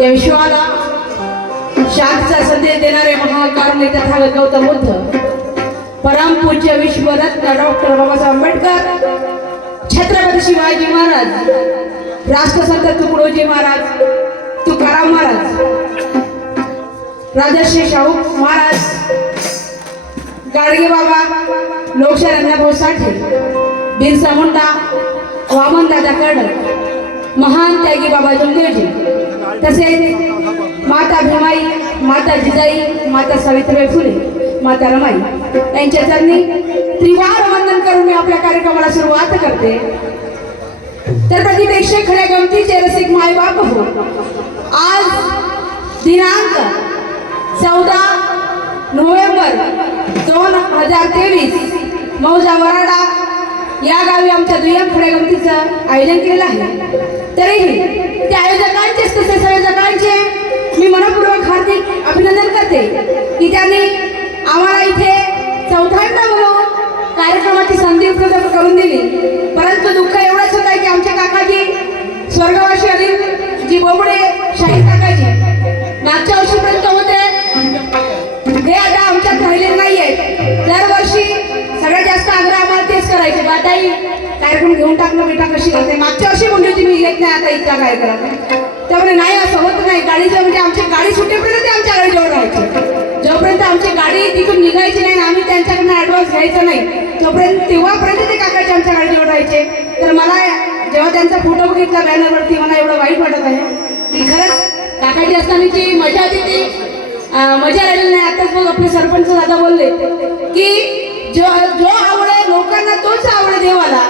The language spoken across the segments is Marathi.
या विश्वाला शांतीचा संदेश देणारे महाकारुण्य तथागत गौतम बुद्ध, परमपूज्य विश्वरत्न डॉक्टर बाबासाहेब आंबेडकर, छत्रपती शिवाजी महाराज, राष्ट्रसंत तुकडोजी महाराज, तुकाराम महाराज, राजर्षी शाहू महाराज, गाडगे बाबा, लोकशाहीर अण्णाभाऊ साठे, बिरसा मुंडा, वामनदादा कर्डक, महान त्यागी बाबा जमदेवजी, तसेच माता भीमाई, माता जिजाई, माता सावित्रीबाई फुले, माता रमाई यांच्या चरणी त्रिवार वंदन करून मी आपल्या कार्यक्रमाला सुरुवात करते. तर प्रतिपेक्षा खऱ्या गमतीचे रसिक माय बाप हो, आज दिनांक 14 नोव्हेंबर 2023 मौजा वराडा या गावी आमच्या दुय्यम खऱ्या गमतीचं आयोजन केलेलं आहे. तरीही त्या आयोजकांचे तसेच संयोजकांचे मी मनपूर्वक हार्दिक अभिनंदन करते की त्यांनी आम्हाला इथे चौथ्यांदा बोलवून कार्यक्रमाची संधी उपलब्ध करून दिली. परंतु दुःख एवढंच होत आहे की आमच्या काकाजी स्वर्गवासी अनिल जी बोबडे शाहीर काकाजी मागच्या वर्षीपर्यंत होते, हे आता आमच्यात राहिले नाहीये. दरवर्षी सगळ्यात जास्त आग्रह आम्हाला तेच करायचे, बाताई कार्यक्रम घेऊन टाकलं बेटा कशी करते. मागच्या वर्षी म्हणली होती मी येत नाही आता इतका कार्यक्रम, त्यामुळे नाही असं होत नाही. गाडीचं म्हणजे आमची गाडी सुटेपर्यंत ते आमच्या गाडीजवळ राहायचे. जोपर्यंत आमची गाडी तिथून निघायची नाही ना आम्ही त्यांच्याकडनं ॲडव्हान्स घ्यायचं नाही तोपर्यंत तेव्हापर्यंत ते काकाचे आमच्या गाडीजवळ राहायचे. तर मला जेव्हा त्यांचा फोटो बघितला बॅनरवरती मला एवढं वाईट वाटत आहे की खरंच काकाची असतानाची मजा होती ती मजा राहिली नाही. आताच मग आपले सरपंच दादा बोलले की जो आवडे लोकांना तोच आवडे देवाला.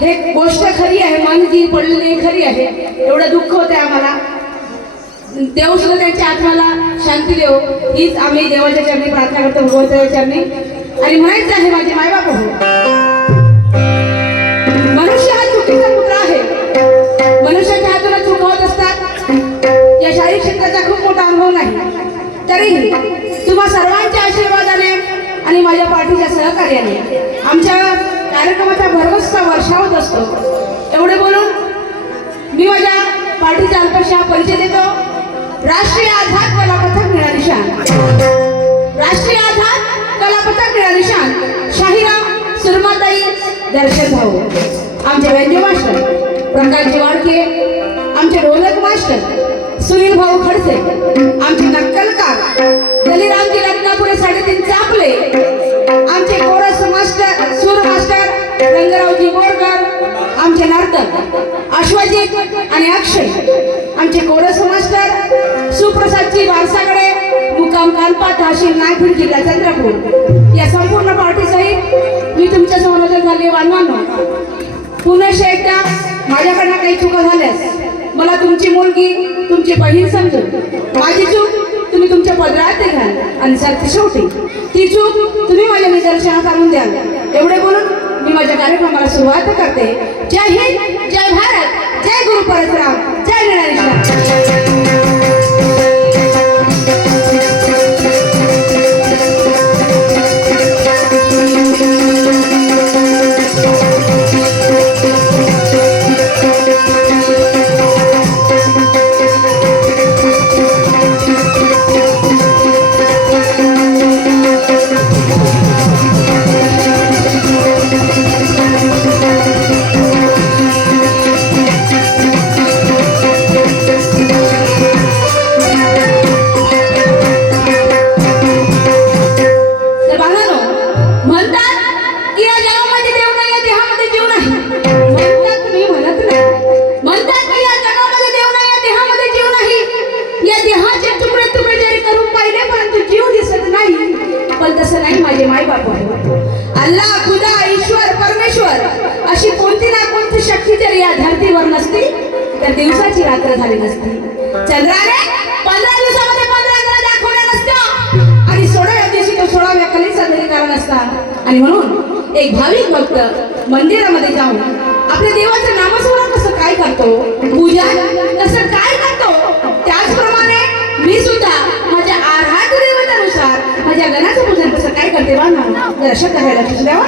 हे गोष्ट खरी आहे, मन जी पडलेली खरी आहे. एवढं दुःख होते आम्हाला. देव सुद्धा त्यांच्या आत्म्याला शांती देव हीच आम्ही देवाच्या चरणी प्रार्थना करतो, भगवंताच्या चरणी. आणि म्हणायचं आहे माझे मायबाप हो, मनुष्य हा चुकीचा पुत्र आहे. मनुष्याच्या हातून चूक होत असतात. या शारीरिक क्षेत्राचा खूप मोठा अनुभव नाही. तरीही तुम्हा सर्वांच्या आशीर्वादाने आणि माझ्या पाठीच्या सहकार्याने आमच्या कार्यक्रमाचा भरवसा वर्षावत असतो. एवढे बोलून मी माझ्या पाठीचा अल्पशा परिचय देतो. राष्ट्रीय आझाद कला पथक निळा निशाण, राष्ट्रीय आझाद कला पथक निळा निशाण शाहीराम सुरमाताई दर्शन भाऊ, आमचे व्यंजन मास्टर प्रकाश वाडके, आमचे ढोलक मास्टर सुनील भाऊ खडसे, आमचे नक्कलकार दलिरामजी रत्नापुरे 3.5 चापले, आमचे कोरस मास्टर सूर मास्टर रंगरावजी बोरकर, आमचे नर्तक अश्वजित आणि अक्षय, आमचे कोरस मास्टर सुप्रसादजी वारसाकडे, मुक्काम कानपा तहसील नागपूर जिल्हा चंद्रपूर या संपूर्ण पार्टीसहित मी तुमच्या समोर झाले वानवानो. पुन्हा एकदा माझ्याकडनं काही चुका झाल्यास मला तुमची मुलगी तुमची बहीण समजून माझी चूक तुम्ही तुमच्या पदरात घ्याल आणि शेवटी ती चूक तुम्ही माझ्या निदर्शनास आणून द्याल. एवढे बोलून मी माझ्या कार्यक्रमाला सुरुवात करते. जय हिंद, जय भारत, जय गुरु परशुराम, जय ज्ञानेश्वर. तसं नाही माझे माय बाप. अल्लाह, खुदा, ईश्वर, परमेश्वर अशी कोणती ना कोणती शक्ती जर या धरतीवर नसती तर दिवसाची रात्र झाली नसती. चंद्राने 15 दिवसामध्ये 15 ग्रह दाखवले नसत्या आणि 16व्या दिवशी तो 16व्या कलेचा घरी केला नसता. आणि म्हणून एक भाविक भक्त मंदिरामध्ये जाऊन आपल्या देवाचं नामस्मरण कसं काय करतो, पूजा कसं काय करतो, त्याचप्रमाणे मी सुद्धा माझ्या आराध्य देवतेनुसार माझ्या गणाचं पूजन कसं काय करते बा ना. जर अशा करायला लक्ष द्यावा.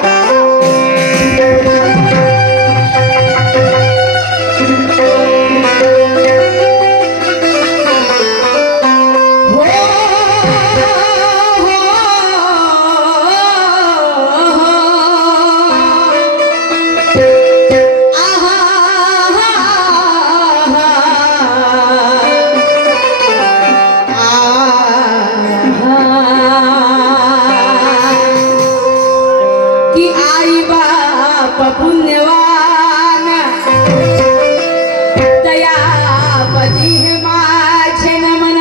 पुण्यवान दयापदी माझे नमन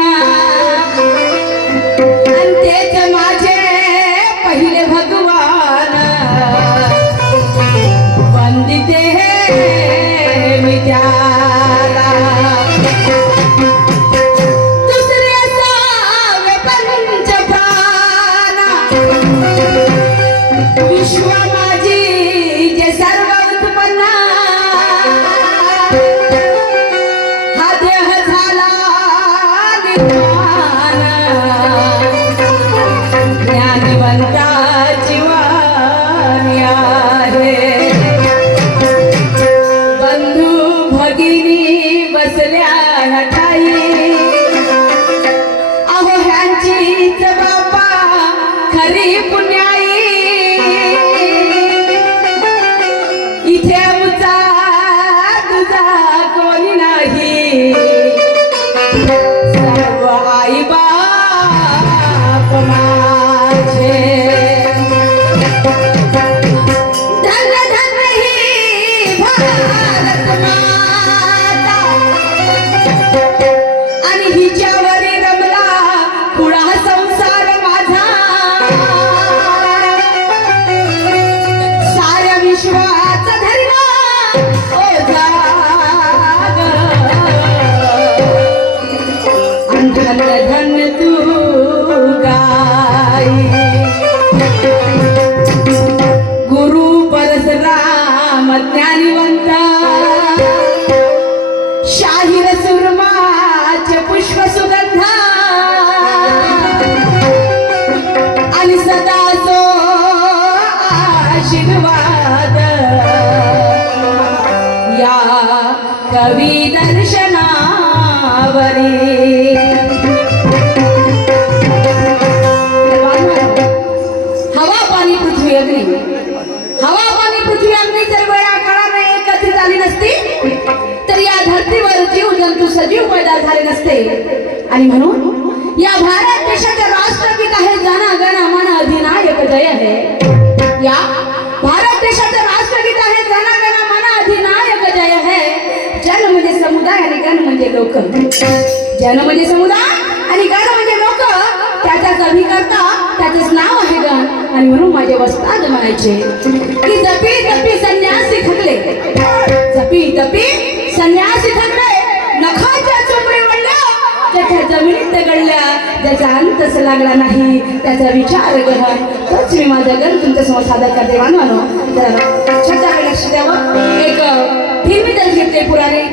आणि तेच माझे पहिले भगवान वंदिते मी त्याला. दुसरे सावे पंच प्राण विश्व कवी दर्शनावरी. हवा पाणी पृथ्वी अग्नी, हवा पाणी पृथ्वी अग्नी जर वेळा काळाने एकत्रित आली नसती तर या धरतीवर जीव जंतू सजीव पैदा झाले नसते. आणि म्हणून या भारत देशाचे राष्ट्रगीत आहे जन गण मन अधिनायक जय हे. या भारत देशाचे राष्ट्रगीत आहे जन गण मन अधिनायक जय हे. जन म्हणजे समुदाय आणि गण म्हणजे लोक. जन म्हणजे समुदाय आणि गण म्हणजे लोक. त्याचा करता त्याचंच नाव आहे गाण. आणि म्हणून माझे वस्ताद म्हणायचे की जपी तपी संन्यासी थकले, जपी तपी संन्यासी थकले, नखाच्या चुंबडी वळल्या, ज्याच्या जमिनीत दगडल्या, ज्याचा अंतच लागला नाही त्याचा विचार करा. तोच मी माझं गण तुमच्या समोर सादर करते. मानवानो जरा शब्दाकडे लक्ष द्यावं. एक फिल्मी दल घेतले पुराणे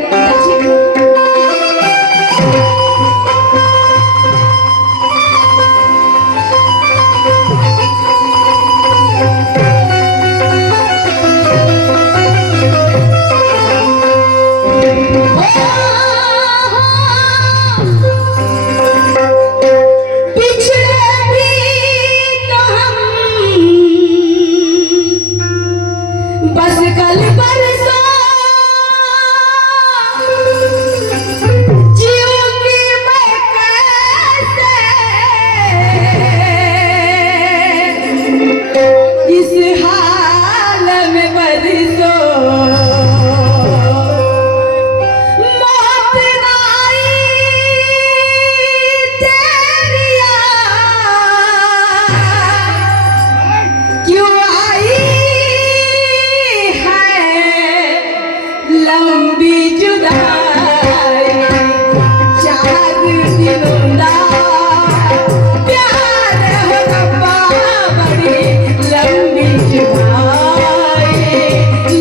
बस कल परसों जीऊंगी मैं कैसे इस हाल में बरसों मौत आई तेरी क्यों आई लंबी जुदाई 4 दिनों दा प्यार हो रब्बा बड़ी लंबी जुदाई,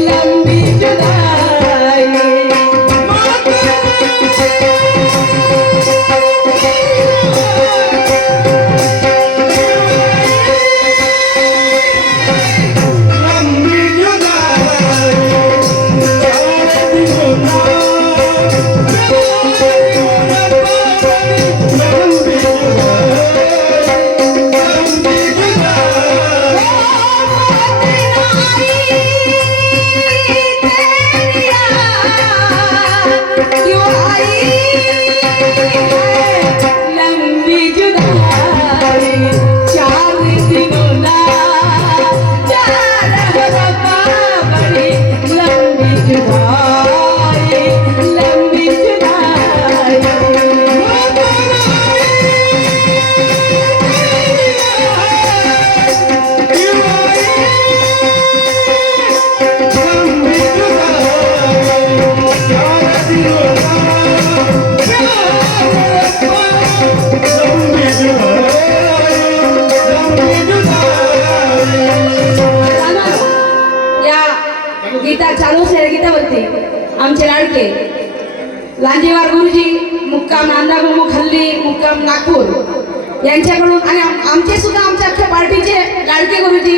लंबी जुदाई. लंबी जुदाई 4 दिनों ना प्यार हो रब्बा बड़ी लंबी जुदाई, लंबी जुदाई. गीता चालू आहे गीतावरती आमचे लाडके लांजेवार गुरुजी मुक्काम नांदागुमुख हल्ली मुक्काम नागपूर यांच्याकडून आणि आमचे सुद्धा आमच्या अख्ख्या पार्टीचे लाडके गुरुजी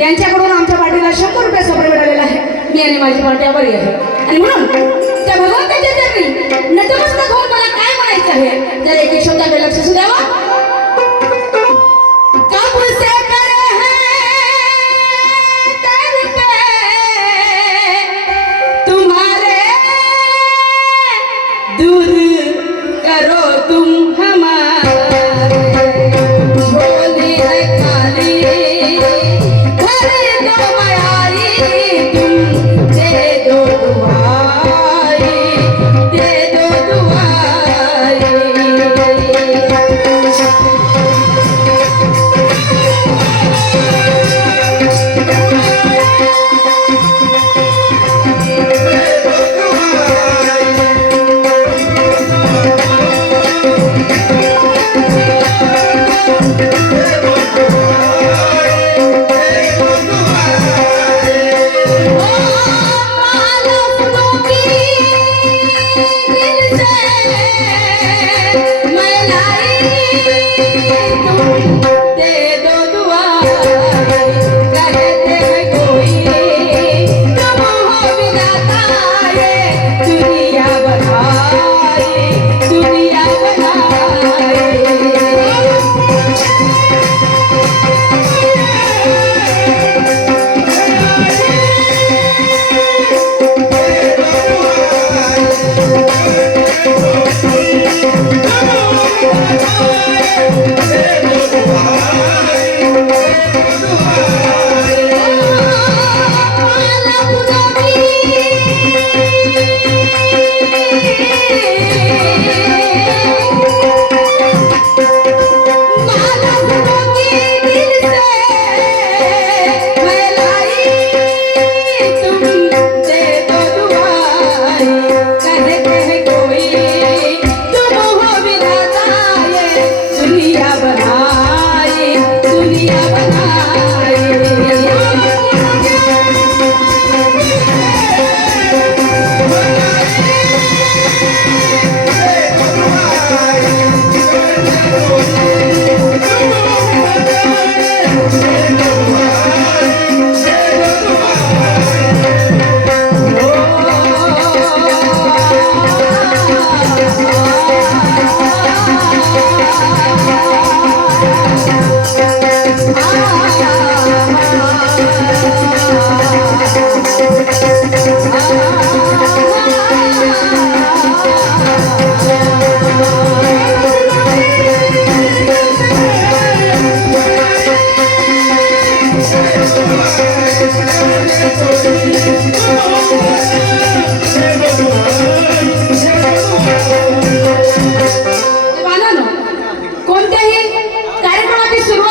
यांच्याकडून आमच्या पार्टीला 100 रुपये सपोर्ट मिळालेला आहे. मी आणि माझी पार्टी बरी आहे. आणि म्हणून त्या भगवंताच्या चरणी नतमस्तक होऊन मला काय म्हणायचं आहे जर एक शब्दाकडे लक्ष असू द्यावा. कब से करे हैं दर पे तुम्हारे दूर करो तुम हमारे झोली है काली घर दो मायाई तुम दे दो दुआई, दे दो दुआई.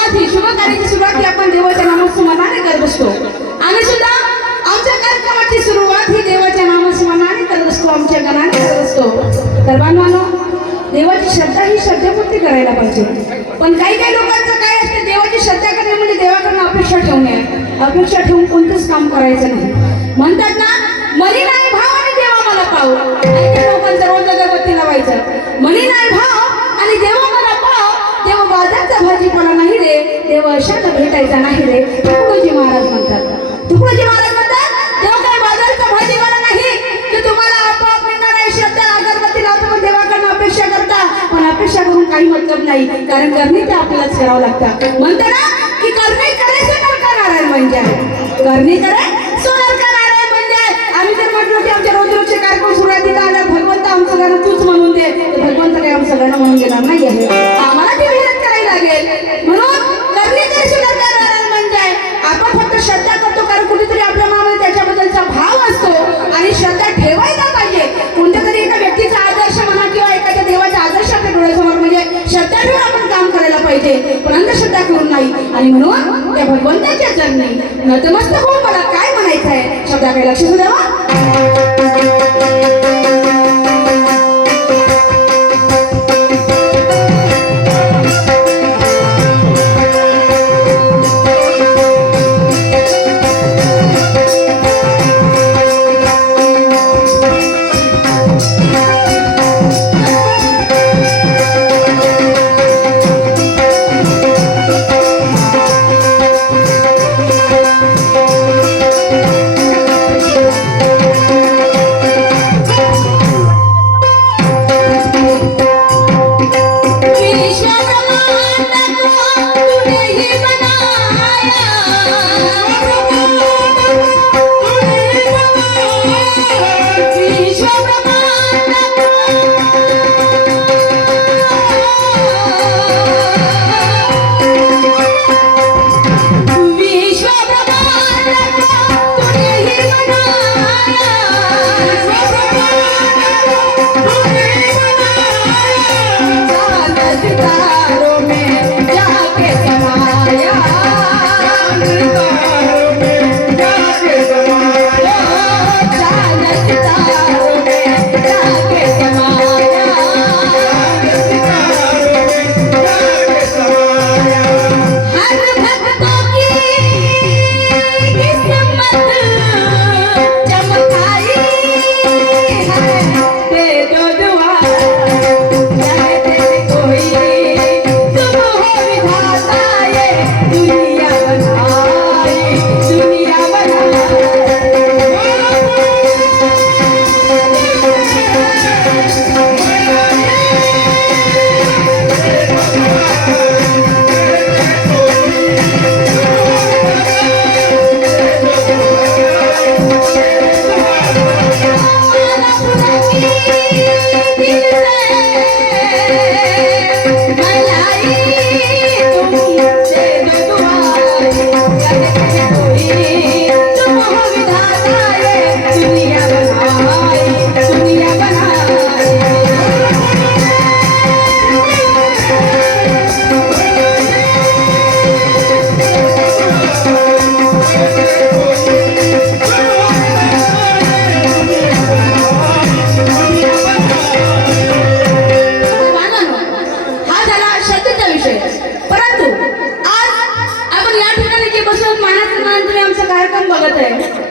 सुरुवात ही शुभ कार्याची सुरुवात ही आपण देवाच्या नामस्मरणाने करत असतो. आम्ही सुद्धा आमच्या कार्यक्रमाची सुरुवात ही देवाच्या नामस्मरणाने करत असतो, आमच्या गाण्याने करत असतो. तर बांधवांनो, देवाची श्रद्धा ही श्रद्धेपुरती करायला पाहिजे. पण काही काही लोकांचं काय असतं, देवाची श्रद्धा करणे म्हणजे देवाकडून अपेक्षा ठेवणे. अपेक्षा ठेवून कोणतंच काम करायचं नाही. म्हणतात ना, मनी नाही भाव आणि देवा मला पाव. काही काही लोकांचं रोज अगरबत्ती लावायचं, मनी नाही भाव आणि देवा मला पाव. देव बाजारचा भाजीपाला नाही रे, देव अशाला भेटायचा नाही रे. तुकडोजी महाराज म्हणतात. तुकडोजी महाराज म्हणतात, देव काय बाजारचा भाजीपाला नाही की तुम्हाला आपोआप मिळणार आहे. श्रद्धा अगरबत्ती लावतो पण देवाकडून अपेक्षा करता, पण अपेक्षा करून काही मतलब नाही. कारण करणे ते आपल्यालाच करावं लागतं. म्हणतात ना की करणे करे सोनार का नारायण म्हणजे करणे करे सोनार का नारायण म्हणजे. आम्ही जर म्हटलो की आमच्या रोजचे कार्यक्रम सुरुवातीला आला, भगवंत आमचं गाणं तूच म्हणून दे, तर भगवंत काही आमचं गाणं म्हणून देणार नाही आहे. आम्हाला ती मेहनत करायला लागेल. म्हणून करणे करे सोनार का नारायण म्हणजे आपण फक्त श्रद्धा करतो कारण कुठेतरी आपल्या मनामध्ये त्याच्याबद्दलचा भाव असतो आणि श्रद्धा ठेवायला पाहिजे. कोणत्या तरी एका व्यक्तीचा आदर्श म्हणा किंवा एखाद्या देवाचा आदर्श आपल्या डोळ्यासमोर म्हणजे श्रद्धा ठेवून आपण काम करायला पाहिजे, पण अंधश्रद्धा करून नाही. आणि म्हणून त्या भगवंताच्या चरणी नतमस्तक होऊन मला काय म्हणायचं आहे, शब्दाकडे लक्ष द्यावा.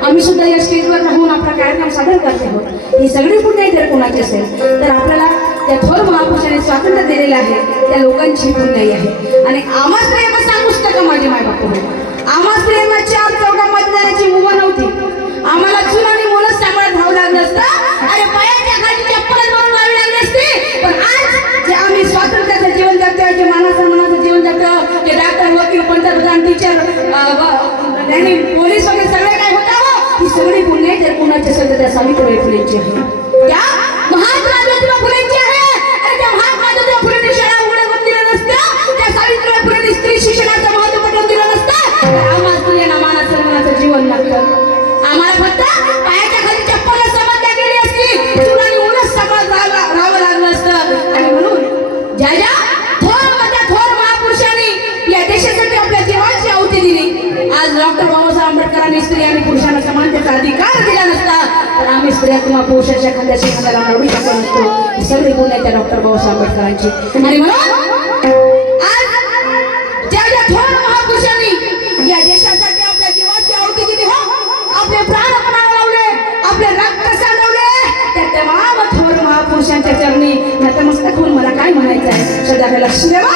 आम्ही सुद्धा या स्टेजवर राहून आपला कार्यक्रम सादर करत आहोत. ही सगळी पुण्य जर कोणाची असेल तर आपल्याला त्या थोर महापुरुषाने स्वातंत्र्य दिलेलं आहे, त्या लोकांची पुण्याई आहे. आणि आम्हा स्त्रियांना सांगूच नका माझे मायबाप, आम्हा स्त्रियांना 4 चौकामध्ये जाण्याची मुभा नव्हती. आम्हाला चूल आणि मुलंच सांभाळत राहावं लागलं असतं. अरे पायाच्या खाली चप्पल बनवून लावी लागली असते. पण आज जे आम्ही स्वातंत्र्याचं जीवन जगतोय, जे मानाचं जीवन जगतो, जे डॉक्टर, वकील, पंतप्रधान, टीचर, पोलीस वगैरे सगळे काय होता हो, ही सगळी पुण्य जर कुणाची असेल तर त्या सावित्रीबाई फुलेंची आहे, त्या महात्मा ज्योतिबा फुलेंची आहे. आणि त्या महात्मा ज्योतिबा फुलेंनी शाळा उघड्या होऊन दिल्या नसत्या, त्या सावित्रीबाई फुलेंनी स्त्री शिक्षणाचं महत्त्व पटवून दिलं नसतं, तर आम्हाला स्त्रियांना मानाचं जीवन लागतं. आम्हाला फक्त पायाच्या खाली चप्पल समजल्या गेली असती, चुलानी उलट समाज राहावं लागलं असतं. आणि म्हणून ज्या थोर महापुरुषांनी या देशासाठी आज डॉक्टर बाबासाहेब आंबेडकरांनी स्त्री आणि पुरुषांना समानतेचा अधिकार दिला नसता तर आम्ही स्त्रिया किंवा पुरुषाच्या खांद्याशी खांद्याला लावू शकलो नसतो. ही सगळी गुण आहेत त्या डॉक्टर बाबासाहेब आंबेडकरांची. आणि म्हणून आज ज्या थोर महापुरुषांनी या देशासाठी आपल्या जीवाची आहुती दिली हो, आपले प्राण पणाला लावले, आपले रक्त सांडवले, त्या तमाम थोर महापुरुषांच्या चरणी नतमस्तक होऊन मला काय म्हणायचं आहे. श्रद्धा लक्ष देवा.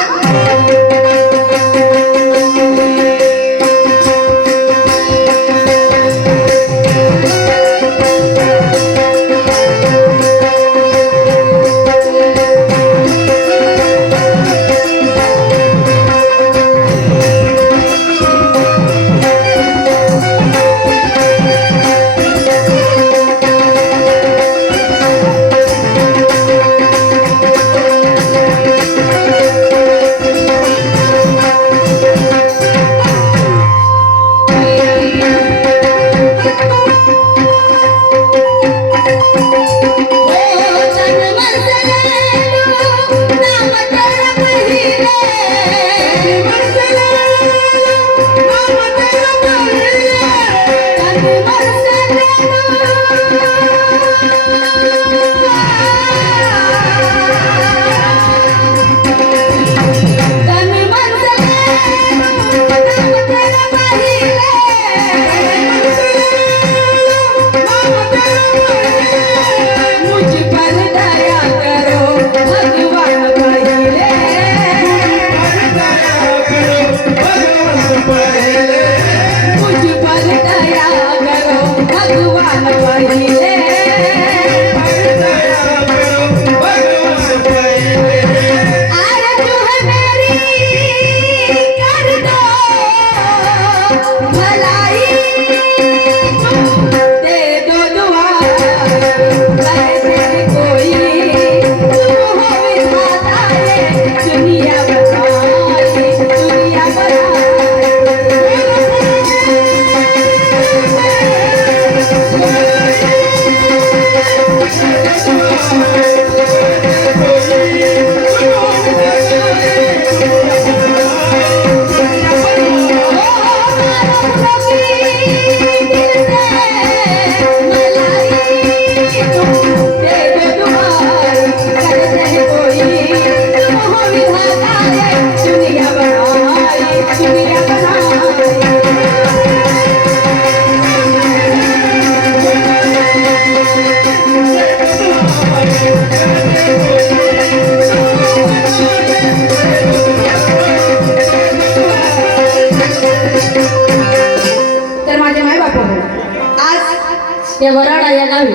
या वराडा या गावी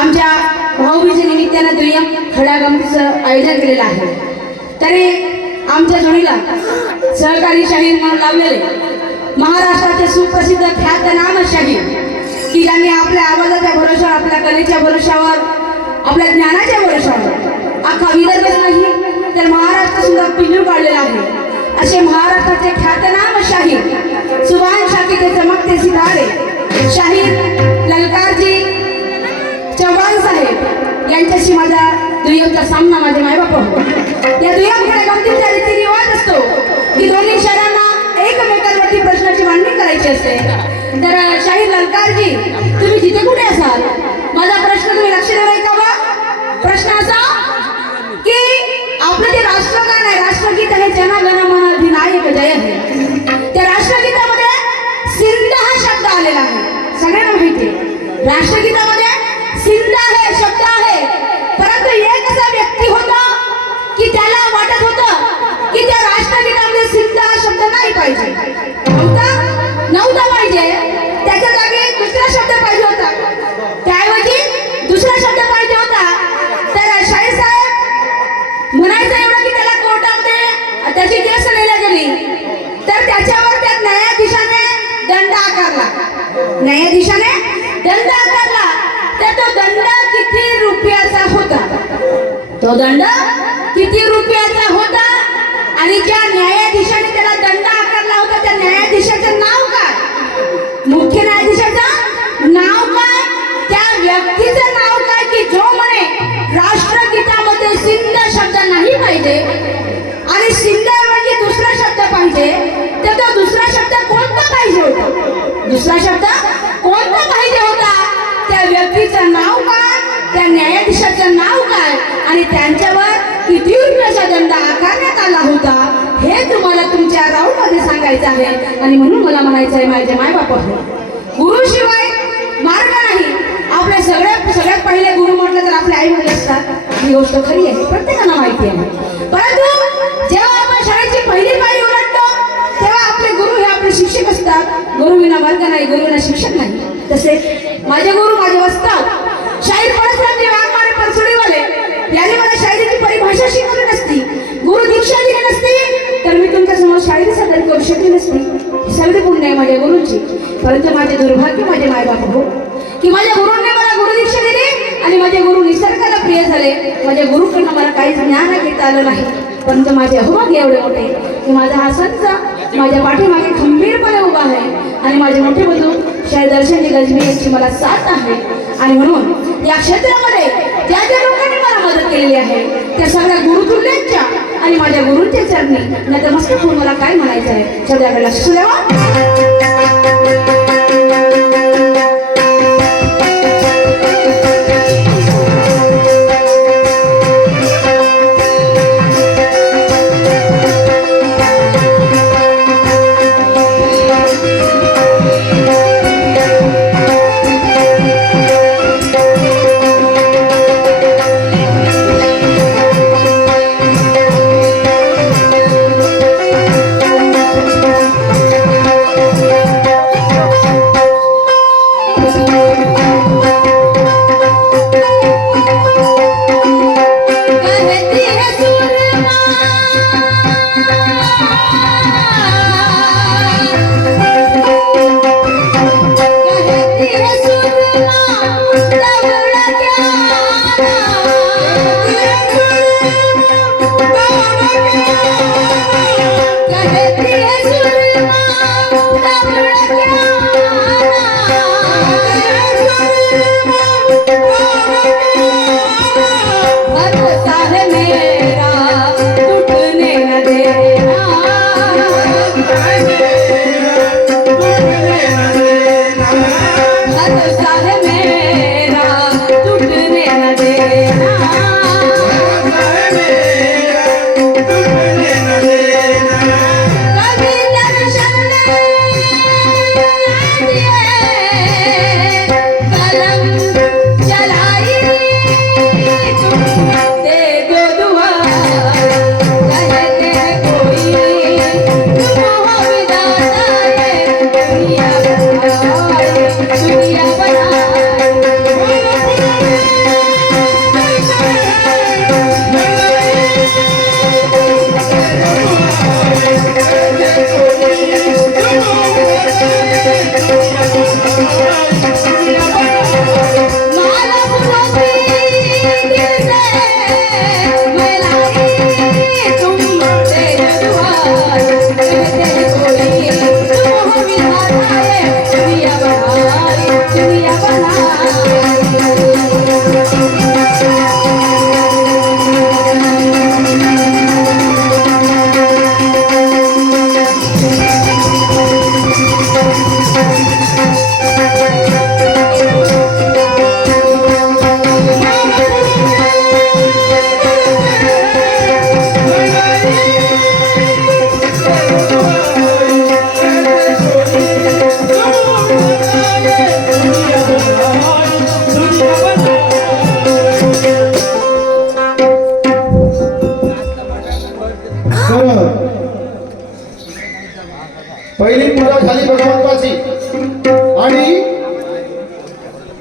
आमच्या भाऊबीजे निमित्तानं दुय्यम खडागमचं आयोजन केलेलं आहे. तरी आमच्या जोडीला सहकारी शाहीर म्हणून लावलेले महाराष्ट्राचे सुप्रसिद्ध ख्यातनाम शाहीर की ज्यांनी आपल्या आवाजाच्या भरोशावर, आपल्या कलेच्या भरोशावर, आपल्या ज्ञानाच्या भरोशावर अख्खा विदर्भच नाही तर महाराष्ट्र सुद्धा पिंजून काढलेला आहे. असे महाराष्ट्राचे ख्यातनाम शाहीर सुभान शाकीर चमकते सितारे शाहीर ललकारजी चव्हाण साहेब यांच्याशी माझा दुय्यमचा सामना माझे मायबाप होतो. या दुय्यमकडे गमतीचा रीतिरिवाज असतो की दोन्ही शहरांना एकमेकांवरती प्रश्नाची मांडणी करायची असते. तर शाहीर ललकारजी, तुम्ही जिथे कुठे असाल माझा प्रश्न तुम्ही लक्ष देऊ ऐकावा. प्रश्न असा की आपलं जे राष्ट्रगान आहे, राष्ट्रगीत आहे, जनगण मन अधिनायक जय हे, त्या राष्ट्रगीतामध्ये सिंध हा शब्द आलेला आहे. सगळ्यांना माहिती आहे राष्ट्रगीतामध्ये सिंध हे शब्द आहे. परंतु एक असा व्यक्ती होता की त्याला वाटत होतं की त्या राष्ट्रगीतामध्ये सिंध हा शब्द नाही पाहिजे, नव्हता पाहिजे. त्याच्या जागी दुसरा शब्द पाहिजे होता, त्याऐवजी दुसरा शब्द पाहिजे होता. तर शाहीर साहेब म्हणायचं एवढं की त्याला कोर्टामध्ये त्याची केस नेल्या गेली तर त्याच्यावर त्या न्यायाधीशाने दंड आकारला. न्यायाधीशाने दंड आकारला तर तो दंड किती रुपयाचा होता, तो दंड किती रुपयाचा होता आणि ज्या न्यायाधीशाने त्याला दंड आकारला होता त्या न्यायाधीशाचं नाव काय, मुख्य न्यायाधीशाचं नाव काय, त्या व्यक्तीचं नाव काय की जो म्हणे राष्ट्रगीतामध्ये सिंध शब्द नाही पाहिजे आणि सिंध म्हणजे दुसरा शब्द पाहिजे तर तो दुसरा शब्द कोणता पाहिजे. दुसरा शब्द कोणता पाहिजे होता? त्या व्यक्तीचं नाव काय, त्या न्यायाधीशाचं नाव काय आणि त्यांच्यावर किती रुपयाचा दंड आकारण्यात आला होता हे तुम्हाला तुमच्या राऊंड मध्ये सांगायचं आहे. आणि म्हणून मला म्हणायचं आहे माझे मायबाप गुरुशिवाय मार्ग नाही. आपल्या सगळ्यात पहिले गुरु म्हटलं तर आपले आई वडील असतात. ही गोष्ट खरी आहे, प्रत्येकाला माहिती आहे. परंतु जेव्हा आपण शाळेची पहिली पायरी ओलांडतो तेव्हा आपले गुरु हे आपले शिक्षक असतात. गुरु विना वर्ग नाही, गुरु विना शिक्षक नाही. तसे माझे गुरु माझे वस्ताद शाहीर परसरामजी वाघमारे परसुडीवाले यांनी मला शायरीची परिभाषा शिकवली नसती, गुरु दीक्षा दिली नसती तर मी तुमच्या समोर शायरी सादर करू शकली नसती. सगळे पुण्य आहे माझ्या गुरुची. परंतु माझे दुर्भाग्य माझे मायबाप हो की माझ्या गुरूंनी मला गुरु दीक्षा दिली आणि माझे गुरु निसर्गाला प्रिय झाले. माझ्या गुरुकडनं मला काहीच ज्ञान घेता आलं नाही. परंतु माझे अहोभाग्य एवढे मोठे की माझा हा संत माझ्या पाठीमागे खंबीरपणे उभा आहे आणि माझे मोठे बंधू शाहीर दर्शनजी गजबी यांची मला साथ आहे. आणि म्हणून या क्षेत्रामध्ये ज्या ज्या लोकांनी मला मदत केलेली आहे त्या सगळ्या गुरुतुल्यांच्या आणि माझ्या गुरूंच्या चरणी नतमस्तक होऊन मला काय म्हणायचं आहे सध्याकडे लक्ष द्यावा.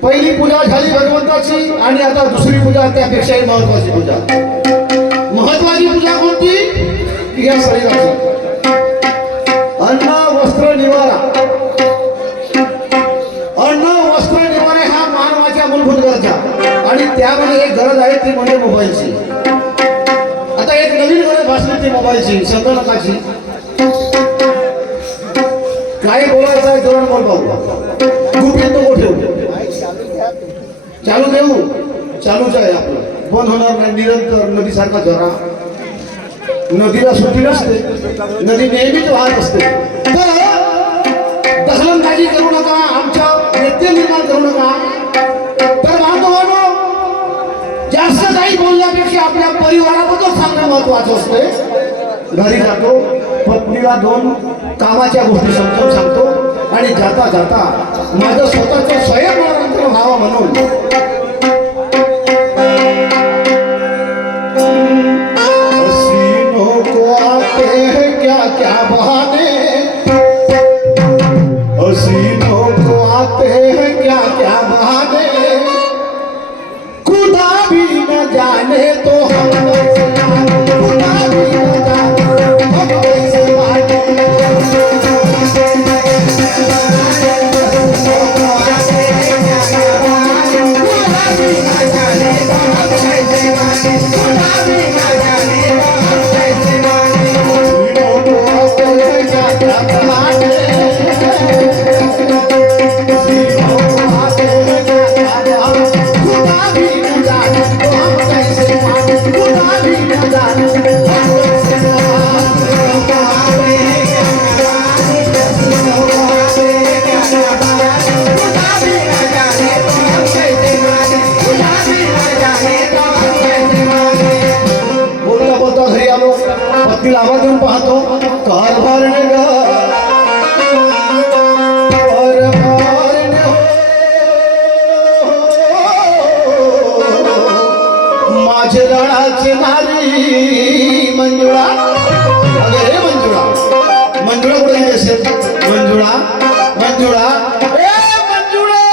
पहिली पूजा झाली भगवंताची आणि आता दुसरी पूजा त्यापेक्षाही महत्वाची पूजा. महत्वाची पूजा कोणती? या शरीराची. अन्न वस्त्र निवारा. अन्न वस्त्र निवारा हा मानवाच्या मूलभूत गरजा आणि त्यामध्ये एक गरज आहे ती म्हणजे मोबाईलची. आता एक नवीन गरज भासली ती मोबाईलची, संगणकाची. काय बोलायचं आहे जोरात बोल भाऊ. गुपित नको ठेवू. चालू देऊ चालूच आहे आपलं, बंद होणार नाही. निरंतर नदीसारखा झरा. नदीला सुट्टी नसते, नदी नेहमीच वाहत असते. तर दखलंदाजी करू नका, आमच्या व्यक्ती निर्माण करू नका. तर बांधवांनो, जास्त काही बोलण्यापेक्षा आपल्या परिवाराबद्दल सांगणं महत्वाचं असते. घरी जातो, पत्नीला 2 कामाच्या गोष्टी समजून सांगतो आणि जाता जाता माझं स्वतःचं स्वयंवरांतर व्हावं म्हणून हसीनों को आते हैं क्या क्या बहाने, हसीनों को आते हैं क्या क्या बहाने, खुदा भी न जाने तो हम कैसे माने, खुदा भी न जाने हम कैसे माने. पत्नीला आवाज देऊन पाहतो, कारभारने ग कारभारने हो माझे रणाचे नारी मंजुळा. अगं हे मंजुळा, मंजुळा कुठे गेली असेल? मंजुळा, मंजुळा, ए मंजुळे.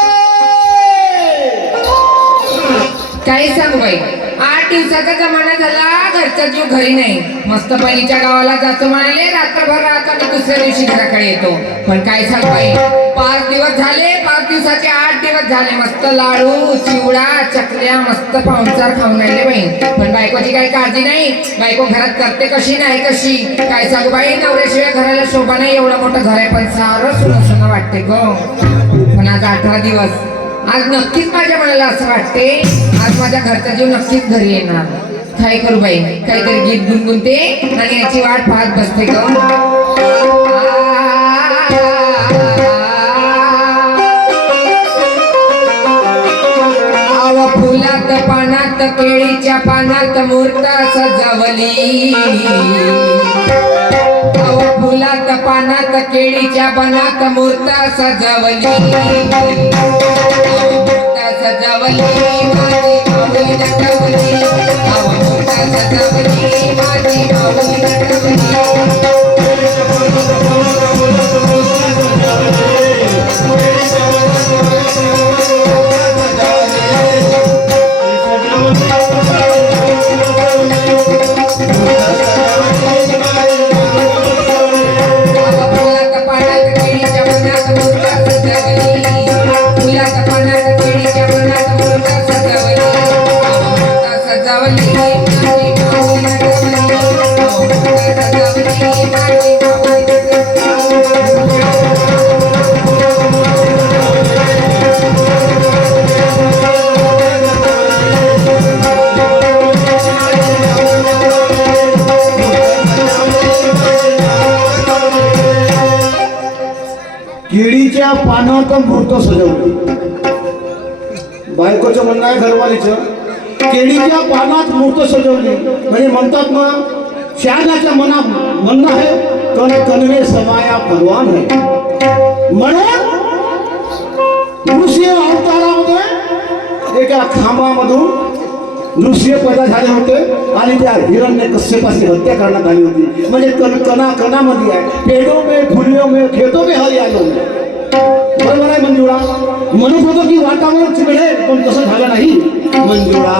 काही सांगू बाई, 8 दिवसाचा जमाना झाला, घरचा जीव घरी नाही. मस्त पहिलीच्या गावाला जातो म्हणाले, रात्रभर राहतो आणि दुसऱ्या दिवशी घराकडे येतो. पण काय सांग बाई, 5 दिवस झाले, 5 दिवसाचे 8 दिवस झाले. मस्त लाडू, चिवडा, चकल्या, मस्त पाहुणचार खाऊन राहिले बाई. पण बायकोची काही काळजी नाही. बायको घरात करते कशी नाही कशी. काय सांगू बाई, नवऱ्याशिवाय घराला शोभा नाही. एवढं मोठं घर आहे पण सारं सुना सुना वाटते ग. पण आज 18 दिवस, आज नक्कीच माझ्या मनाला असं वाटते, आज माझ्या घरचा जीव नक्कीच घरी येणार. काय करू बाई, काहीतरी गीत गुणगुणते आणि याची वाट पाहत बसते ग. आव फुलात पानात केळीच्या पानात मूर्त सजवली. आव फुलात पानात केळीच्या पानात मूर्त सजवली. सजवली माझी माऊली नटवली. सजवली माझी माऊली नटवली. केळीच्या पानात मूर्त सजवली. बायकोचं म्हणणं आहे घरवालीचं, केळीच्या पानात मूर्त सजवली म्हणजे म्हणतात ना, शहाण्याच्या म्हणणं आहे कण कणवे समाया भगवान आहे. म्हणून नृसिंह अवतारामध्ये एका खांबामधून नृसिंह पैदा झाले होते आणि त्या हिरण्यकश्यपाची हत्या करण्यात आली होती. म्हणजे कणा कणामध्ये आहे, पेड़ों में फुलियों में खेतों में हरियालो. बरोबर आहे मंजुळा. म्हणत होतो की वातावरण चिघळे, पण तसं झालं नाही. मंजुळा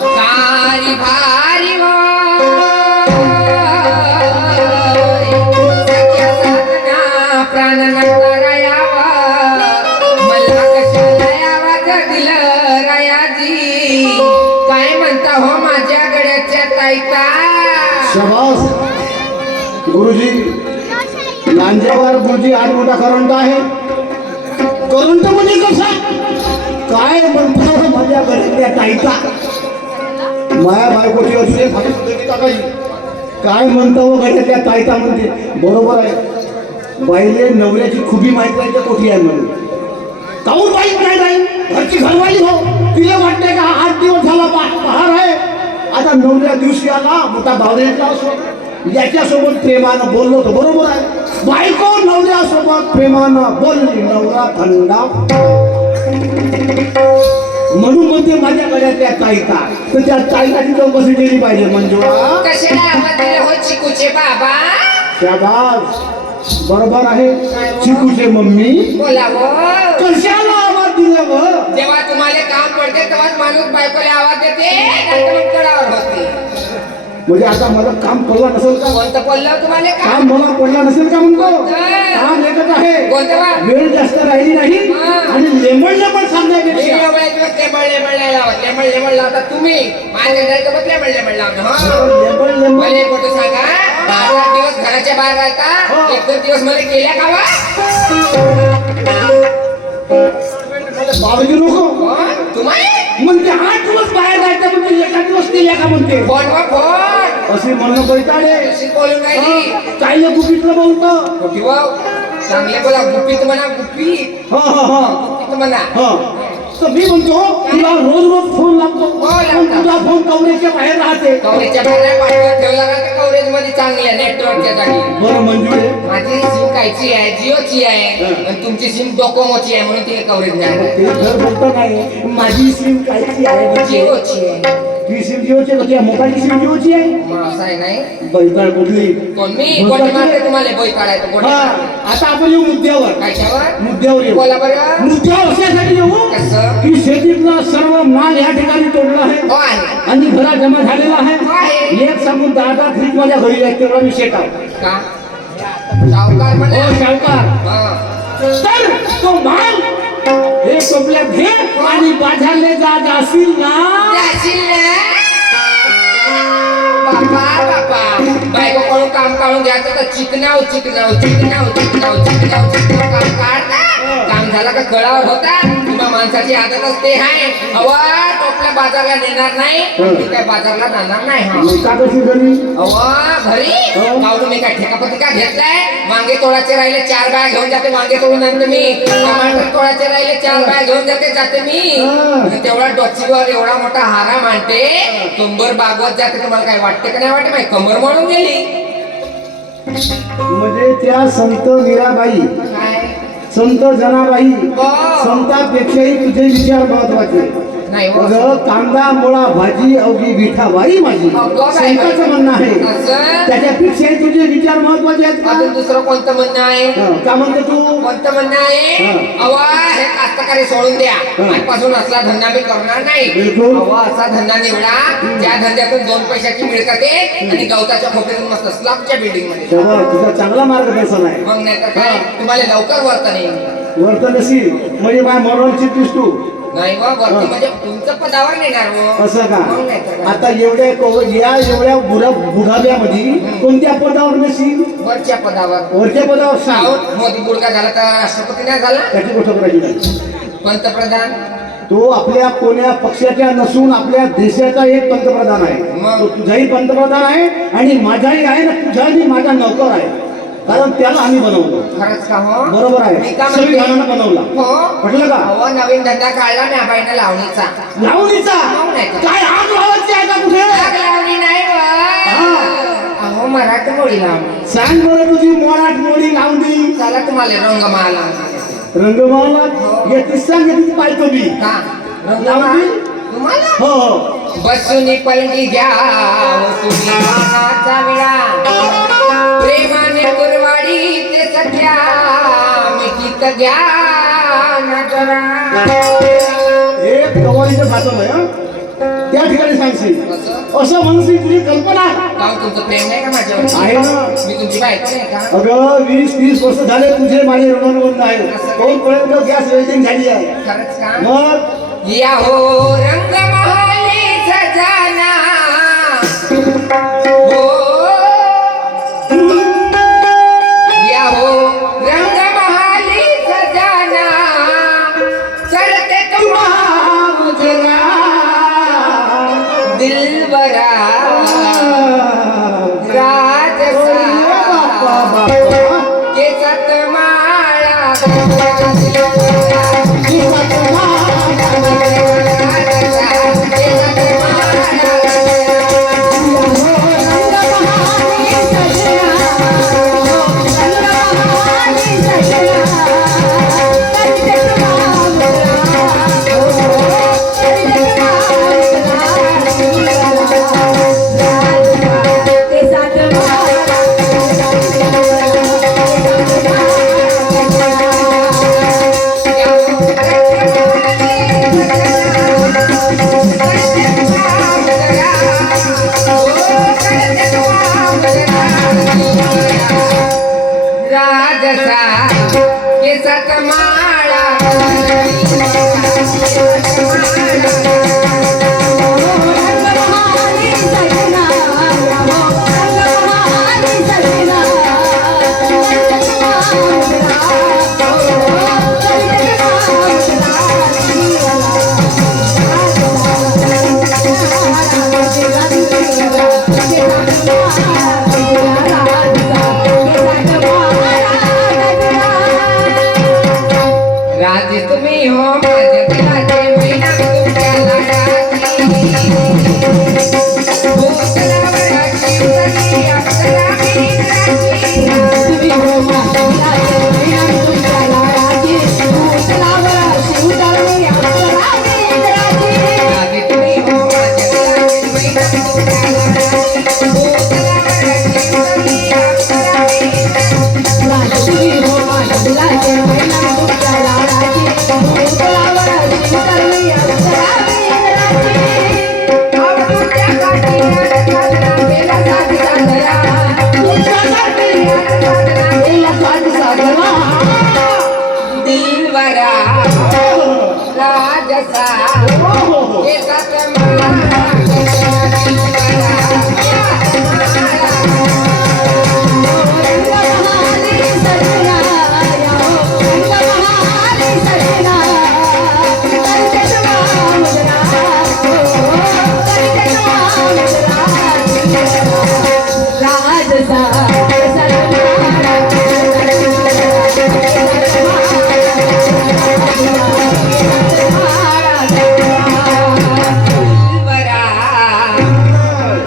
भारी भारी प्राण रायावा मला कशाला यावा जगल रायाजी. काय म्हणता हो माझ्या गड्याच्या ताईता. शाबास गुरुजी. लांजेवार गुरुजी आज मोठा करंट आहे. करंट म्हणजे कसा? काय म्हणतो माझ्या गड्याच्या ताईता. माया बायकोची अजून एक काय म्हणतो गड्याच्या ताईता म्हणते. बरोबर आहे. बाईले नवऱ्याची खुबी माहित नाही तर कोठी आहे म्हणून काऊन बाईक नाही बाई घरची घरवाली हो तिला वाटते का 8 दिवस झाला पहार आहे आता 9व्या दिवशी आला मोठा भावनेतला असो याच्यासोबत प्रेमानं बोललो तर बरोबर आहे बायको नवऱ्यासोबत प्रेमानं बोलली नवरा थंडा म्हणून म्हणते माझ्याकडे त्या ताईका तर त्या ताईकाची चौकशी केली पाहिजे मंजुळा कशाला आवाज दिला हो चिकूचे बाबा शाबास बरोबर आहे चिकूचे मम्मी बोलावं कशाला आवाज दिले व जेव्हा तुम्हाला काम पडते तेव्हाच माणूस बायकोला आवाज देते नाहीतर मग कडावर होते म्हणजे आता मला काम पडला नसेल का कोणतं बोललं तुम्हाला काम काम मला पडला नसेल का म्हणतो कोणतं? काम एकच आहे कोणतं बा? वेळ जास्त राहिली नाही हा. आणि लेमडलं पण सांगण्यापेक्षा लेमळ लावता तुम्ही माझ्या घरासोबत लेमळ लावता हा लेमड मला एक गोष्ट सांगा 8 दिवस घराच्या बाहेर राहता हो. 1-2 दिवस मला केल्या का वा? बाबाजी नको कोण? तुम्हाला म्हणते 8 दिवस बाहेर जायचं म्हणजे एका दिवस केल्या का म्हणते फोनवर फोन असे म्हणणं बैताडे कशी बोलून राहिली काय गुपितलं बोलतो मोठी भाऊ चांगले बोला गुपित म्हणा गुपित हा हा हा गुपित म्हणा हा तर मी म्हणतो तुला रोज रोज फोन लागतो लागतो. पण तुझा फोन कवरेजच्या बाहेर राहते कवरेजच्या बाहेर पाठवत ठेवला का कवरेज मध्ये चांगली आहे नेटवर्कच्या जागी बरं मंजू आहे माझी सिम कायची आहे जिओची आहे हं. आणि तुमची सिम डोकोमोची आहे म्हणून तिला कवरेज नाही ते घर बोलतो नाही माझी सिम कायची आहे म्हणजे जिओची आहे ती सिम जिओची होती मोबाईलची सिम जिओची आहे मग असं आहे नाही बैताळ कुठली कोण मी कोणी मारते तुम्हाला बोई काढायचं कोणी हा आता आपण येऊ मुद्द्यावर कायच्यावर मुद्द्यावर येऊ बोला बरं मुद्द्यावर अशासाठी येऊ कसं की शेतीतला सर्व माल या ठिकाणी तोडला आहे हो आहे आणि घरात जमा झालेला आहे आहे. एक सांगून 10 फ्रीज माझ्या घरी आहे तेवढा विषय का का सावकार म्हणले हो शाहूकार हा तर तो माल हे टोपल्यात घे आणि बाजारले जाशील ना जाशील ना? बापा बापा बायको कडून काम काढून घ्यायचं तर चिकनाव काम काढता काम झाला का कळावर होता किंवा माणसाची आदत असते हाय हवा टोपल्या बाजारला नेणार नाही मी काय बाजारला जाणार नाही हा मग का कशी घरी अवा घरी कावडून मी काय ठेकापत्रिका घेतलाय वांगे तोडाचे राहिले 4 बाया घेऊन जाते वांगे तोडून आणते मी टमाटर तोडाचे राहिले 4 बाया घेऊन जाते मी आणि तेवढा डोचीवर एवढा मोठा हारा मांडते कंबर बागवत जाते तुम्हाला काय वाटते का नाही वाटते माझी कंबर म्हणून गेली म्हणजे त्या संत मीराबाई काय संत जनाबाई हो. संतापेक्षाही तुझे विचार महत्वाचे नाही हो. अगं कांदा मुळा भाजी अवघी विठाबाई माझी अगं बाई. संताचं म्हणणं आहे असं त्याच्यापेक्षाही तुझे विचार महत्वाचे आहेत अजून का दुसरं कोणतं म्हणणं आहे का म्हणतो तू कोणतं म्हणणं आहे हा. अवा हे कास्तकारी सोडून द्या आजपासून असला धंदा मी करणार नाही बिलकुल. अवा असा धंदा निवडा ज्या धंद्यातून 2 पैशाची मिळकत आहे आणि गवताच्या खोक्यातून मस्त स्लॅबच्या बिल्डिंग मध्ये तेव्हा तुझा चांगला मार्गदर्शन आहे मग नाही तर काय तुम्हाला लवकर वर्तन येईल वर्तन असेल म्हणजे माझ्या मनोरंजित दिसतो नाही मग वरती म्हणजे तुमचं पदावर नेणार हो. असं मग नाही तर का काय. आता एवढ्या बुढाव्यामध्ये कोणत्या पदावर नसेल वरच्या पदावर वरच्या पदावर सांग साऊथ मोदी गुडका झाला तर राष्ट्रपती नाही झाला त्याची गोष्ट करायची नाही पंतप्रधान तो आपल्या कोण्या पक्षाच्या नसून आपल्या देशाचा एक पंतप्रधान आहे मग? तो तुझाही पंतप्रधान आहे आणि माझाही आहे ना तुझाही माझा नौकर आहे कारण त्याला आम्ही बनवलं खरंच का हो बरोबर मी आहे का म्हणते? संविधानानं बनवला हो पटलं का अहो नवीन धंदा काढला ना बाईनं लावणीचा लावणीचा मग नाही का? काय आग लावायची आहे का कुठे आग लावणी नाही बा. हा. अहो मराठी मोडी लावणी सांग बरं तुझी मोराट मोडी लावणी चला तुम्हाला रंगमाला रंगमाला याची सांग याची पाहतो मी का लावणी? रंगमाला तुम्हाला हो हो बसून पलटी घ्या तुम्ही मानाचा विडा प्रेमाने कुरवाडी ते सध्या मिठीत घ्या ना जरा. एक कवालीचं भाषण आहे हं? त्या ठिकाणी सांगशील कसं? असं म्हणशील तुझी कल्पना काहून तुमचं प्रेम नाही का माझ्यावर आहे ना मी तुमची बायको नाही का अगं 20-30 वर्ष झाले तुझे माझे ऋणानुबंध आहे कोण पर्यंत गॅस वेल्डिंग झाली आहे खरंच का मग या हो रंग महाली सजाना हो या हो रंग महाली सजाना चलते तुम जरा दिलबरा राजसा बापा के सत राजसा केसात माळा राजे तुम्ही हो माझ्या दिलाचे मैना तुमच्या लाडाची भूतलावराची उतरली अप्सरा मीराची तुम्ही हो माझ्या दिलाचे मैना तुमच्या लाडाची भूतलावराची उतरली अप्सरा मीराची राजे तुम्ही हो माझ्या दिलाचे मैना तुमच्या लाडाची भूतलावराची उतरली अप्सरा मीराची राजे तुम्ही हो माझ्या दिलाचे मैना तुमच्या लाडाची भूतलावराची उतरली अप्सरा मीराची आवडूच्या काठीला साधना केला साधी साधना दिलवरा राजसा केसात माळा दिलवरा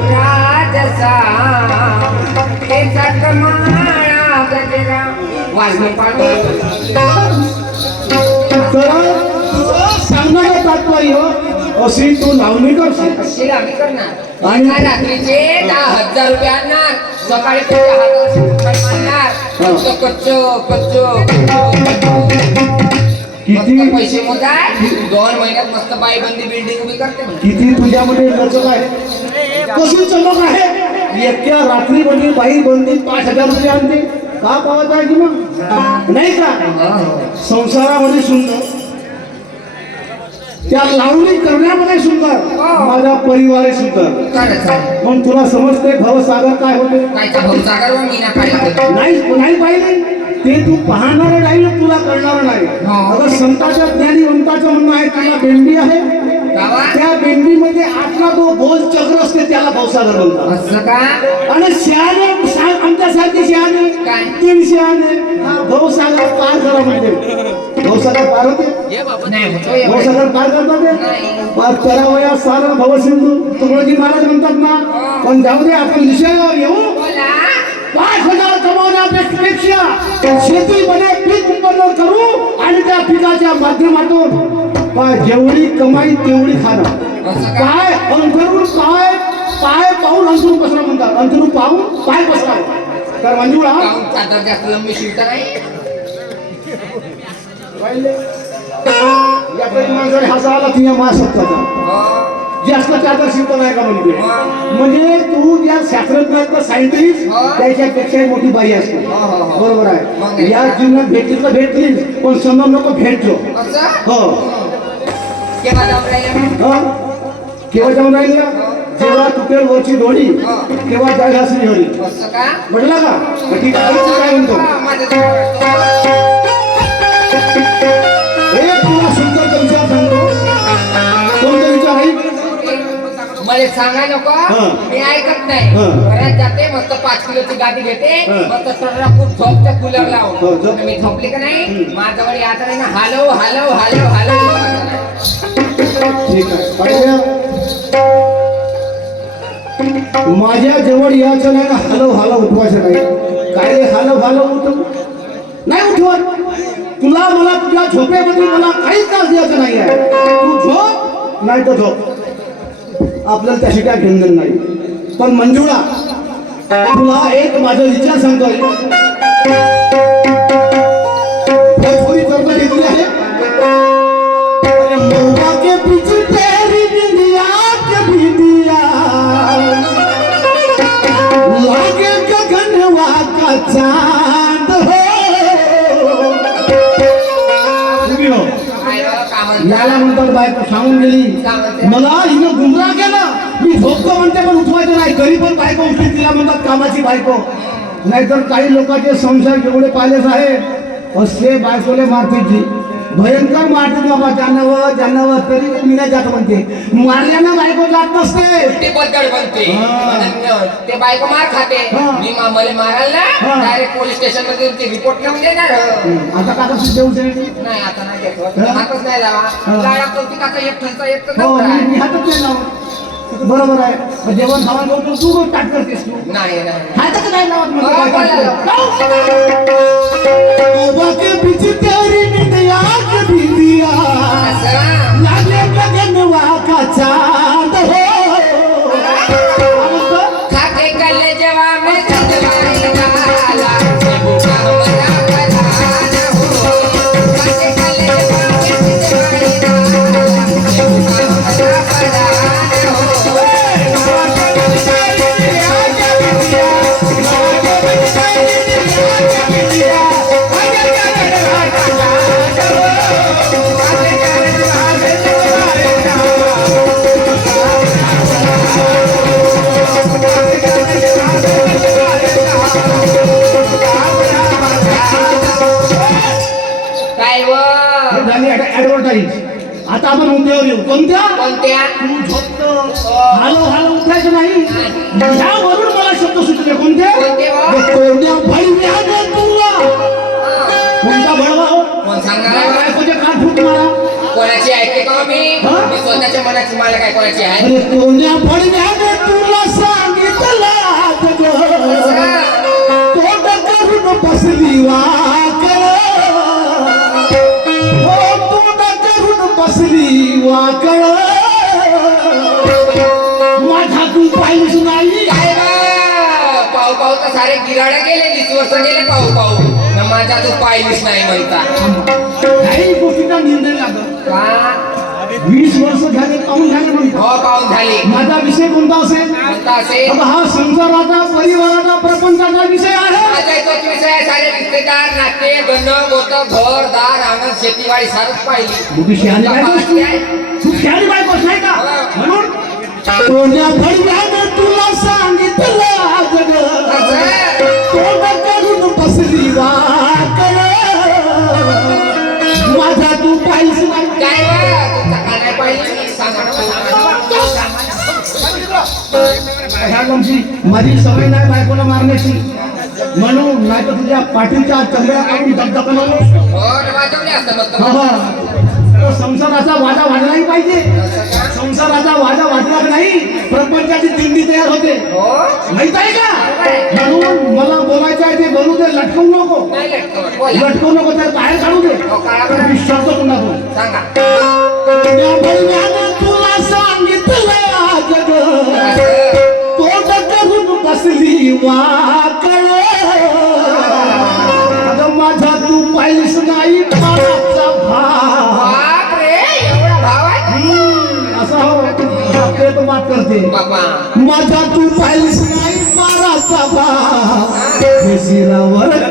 राजसा केसात माळा गजरा वाजवे पाडू तर तुझं सांगण्याचं तात्पर्य अशी तू लावणी करशील अशी आम्ही करणार आणि- एका रात्रीचे 10,000 रुपये आणणार सकाळी तुझ्या हातावर फटफट मारणार कच्च कच्च किती मस्त पैसे मोजाय 2 महिन्यात मस्त बाईबंदी बिल्डिंग उभी करते म्हणे. किती तुझ्यामध्ये लचक आहे कशी चमक आहे एका रात्रीमध्ये बाई बंदी 5,000 रुपये आणते का पावत आहे की मग नाही का संसारामध्ये सुंदर त्या लावणी करण्यामध्ये सुंदर माझा परिवार आहे सुंदर खरंच आहे. मग तुला समजते भवसागर काय होते कायचा भाऊसागर व मीना पाहिजे नाही पाहिजे ते तू पाहणार नाही ना तुला कळणार नाही हो. अगं संताच्या ज्ञानीवंताचं म्हणणं आहे तुला बेंडी आहे गावा त्या बेंडीमध्ये आतला जो गोल चक्र असते त्याला भवसागर म्हणतात असं का आणि शहाणे आमच्यासारखे शहाणे काय? 3 शहाणे भवसागर पार करा म्हणजे भवसागर पार होते नाही होतो एवढं. भवसागर पार करतात ते नाही. पार करावया सारा भवसिंधू तुकडोजी महाराज म्हणतात ना पण जाऊ दे आपण विषयावर येऊ बोला 5,000 कमावण्यापेक्षा शेतीमध्ये पीक उत्पन्न करू आणि त्या पिकाच्या माध्यमातून काय जेवढी कमाई तेवढी खाणं असं का? काय अंतरून पाय पाऊल अंतरून पसरा म्हणतात अंतरून पाऊल पाय पसराय तर मंजुळा गाऊन चादर जास्त लंबी शिवता नाही या काही माणसाने हसा आला तुझ्या महासत्ताचा हो. जास्त चादर शिवतो नाही का म्हणजे तू ज्या शास्त्रज्ञातला सायंटिस्ट हो. त्याच्यापेक्षा मोठी बाई असते हो, हो, हो. बरोबर मग आहे या जीवनात भेटलीच तर भेटलीच पण समोर नको भेटलो असं हो केव्हा जाऊन राहिलं हो केव्हा जाऊन राहील का जेव्हा तुटेल वरची डोळी हो. तेव्हा जायला असली हरी असं का म्हटलं का मग ठीक आहे तू काय म्हणतो एक तुला सुंदर विचार सांगतो कोणता विचार आहे मला सांगा नको हं. मी ऐकत नाही हं. घरात जाते मस्त 5 किलोची गादी घेते हं. मस्त सरला खूप झोपते कूलर हो, लावून झोप. मी झोपली का नाही हं. माझ्यावर यायचं नाही ना हलव हलव हलव हलव ठीक आहे पाहिजे माझ्या जवळ यायचं नाही ना हलव हलव उठवायचं नाही काय रे हलव हलव उठव नाही उठवत तुला मला तुझ्या झोपेमध्ये मला काहीच त्रास द्यायचा नाही आहे तू झोप नाही तर झोप आपल्याला त्याशी काय घेणं नाही पण मंजुळा तुला एक माझा विचार सांगतोय थोडी चर्चा घेतली आहे अरे मौका के पीछे तेरी बिंदिया के बिंदिया लागे गगनवा का चांद हो तुम्ही हो काय बा, कामाचं? याला म्हणतात बायको सांगून गेली कामाचं? मला हिनं गुमराह केला मी झोपतो म्हणते पण उठवायचं नाही घरी पण बायको उठली तिला म्हणतात कामाची बायको नाहीतर काही लोकांचे संसार एवढे पाहिलेच आहे असले बायकोले मारते जी भयंकर मारते बाबा ज्यांना तरी मी नाही जात म्हणते मारल्यानं बायको जात नसते ते बदगड बनते हा. म्हणून ते बायको मार खाते हा. मी मला मारायला हा. डायरेक्ट पोलीस स्टेशन मध्ये ती रिपोर्ट लावून देणार आता का कसं देऊ दे नाही आता नाही घेत हा. हातच नाही हा. लावा लाडा करते का एकटंचा एकटं हो नवरा मी आहे. हातच नाही लावत बरोबर आहे मग जेवण खावण करतो तू स्टार्ट करतेस तू नाही नाही हातच नाही लावत हो, म्हणजे काय बोला. करतो? तोबा के पीछे तेरी बिंदिया के बिंदिया असं? लागे गगनवा का चांद हो काय म्हणतो? खाते कल्ले जेव्हा मी सजवाई झाला, भूका मला बजाना हो. खाते कल्ले जेव्हा मी सजवाई झाला, भूका मला बजाना हो. काय व? हे झाली ऍडव्हर्टाईज आता आपण मुद्द्यावर येऊ कोणत्या कोणत्या? तू झोपतो हालो हालो उठायचं नाही यावरून मला शब्द सुचले कोणते कोणते व? कोणत्या भडव्याने तुला कोणता भडवा हो कोण सांगणार? बायकोचे कान फूट मारा कोणाची ऐकते का मी हा? मी स्वतःच्या मनाची मला काय कोणाची आहे अरे कोण्या भडव्याने तुला सांगितलं आज गं. तोंड करून बसली वाकड हो तोंड करून बसली वाकड माझा तू पाहिलीच नाही काय बा? पाहू पाहू तर सारे गिराडे गेले 20 वर्ष गेले पाहू पाहू न माझा तू पाहिलीच नाही म्हणता काही गोष्टीचा निर्णय लागत का? 20 वर्ष झाले पाहून झाले म्हणतो हो पाहून झाली माझा विषय कोणता असेल म्हणता असेल आता हा संसाराचा परिवाराचा प्रपंचाचा विषय आहे माझा तोच विषय आहे. सारे रिश्तेदार नाते गण गोत घर दार अंगण शेतीवाडी सारच पाहिली तू शहाणी बायको आहेस तू? आहे. तू शहाणी बायको आहेस नाही का म्हणून कोण्या भडव्याने तुला सांगितलं आज गं. असं? तोंड करून बसली वाकड माझा तू पाहिलीच नाही काय बा? तुमचा का नाही पाहिली सांगा ना, ह्या गमची माझी सवय नाही बायकोला मारण्याची म्हणून नाही तर तुझ्या पाठीच्या चंद्रा काढून दगदग हो वाजवले असतं मस्त हा तो संसाराचा वाजा वाजलाही पाहिजे संसाराचा वाजा वाजला नाही प्रपंचाची दिंडी तयार होते हो माहित आहे का म्हणून मला बोलायचं आहे ते बोलू दे लटकवू नको नाही लटकवत. बोला. लटकवू नको तर बाहेर काढू दे हो काळा बरं. मी शब्द कुणाकडून सांगा त्या भरण्याने तुला सांगितलं आज गं. असं? तोंड करून बसली वाकड अगं माझा तू पाहिलीस नाही पाण्याचा भाव बाप रे एवढा भाव आहे असा हो ते तो बात करते बाबा माझा तू पाहिलीस नाही माराचा भाव शिरावर माझा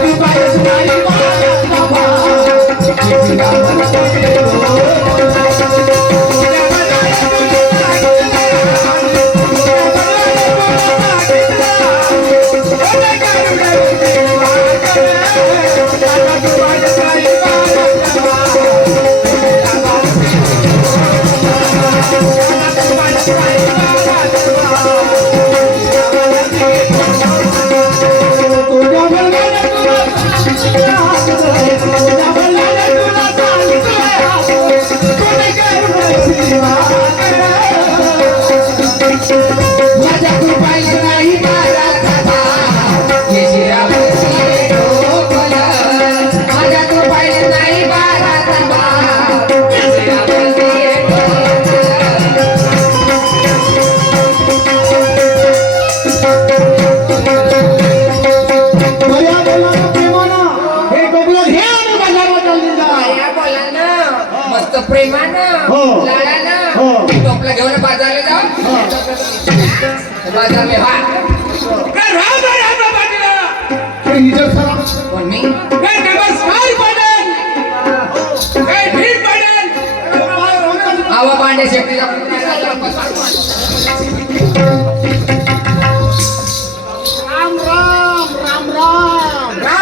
तू पाहिलीस नाही माराचा भाव शिरावर लाडानं हो. टोपला घेऊन बाजारला जाऊ बाजारला काय राम राम राम पाटील हे इतर सलाम. पण मी काय नमस्कार पाटील काय भीम पाटील आवा पांडे शेपटीचा